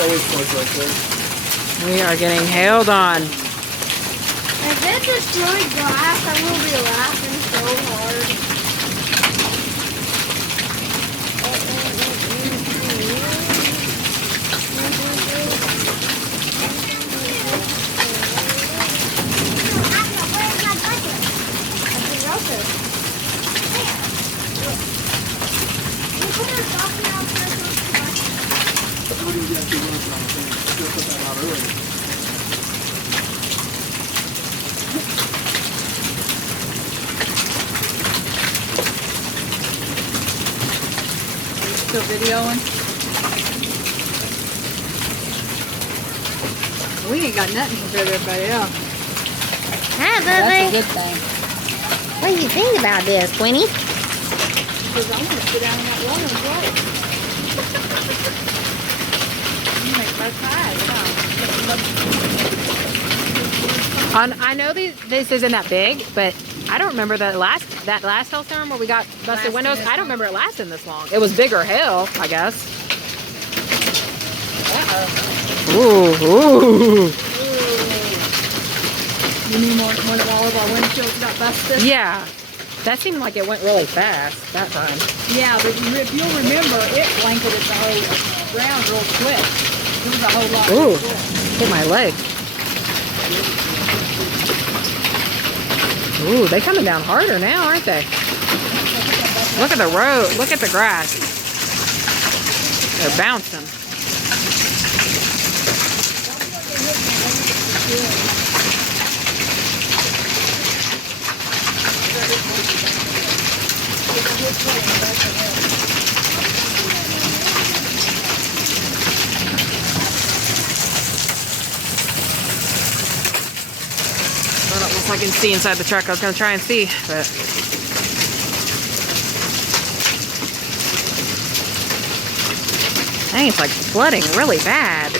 always floods right there. We are getting hailed on. If it destroyed glass, I will be laughing so hard. What do you actually run from? I think still put that out earlier. Still videoing? We ain't got nothing compared to everybody else. Hi, That's a Bubby. good thing. What do you think about this, Queenie? Because I want to sit down in that water and play. You make my pie, I know this isn't that big, but I don't remember that last hailstorm where we got busted windows. I don't remember it lasting this long. It was bigger hail, I guess. Ooh. You mean one of all of our windshields got busted? Yeah. That seemed like it went really fast that time. Yeah, but if you'll remember, it blanketed the whole ground real quick. There was a whole lot. Ooh, real quick. hit my leg. Ooh, they coming down harder now, aren't they? Look at the road. Look at the grass. They're bouncing. I don't know if I can see inside the truck. I was going to try and see, but... Dang, it's like flooding really bad.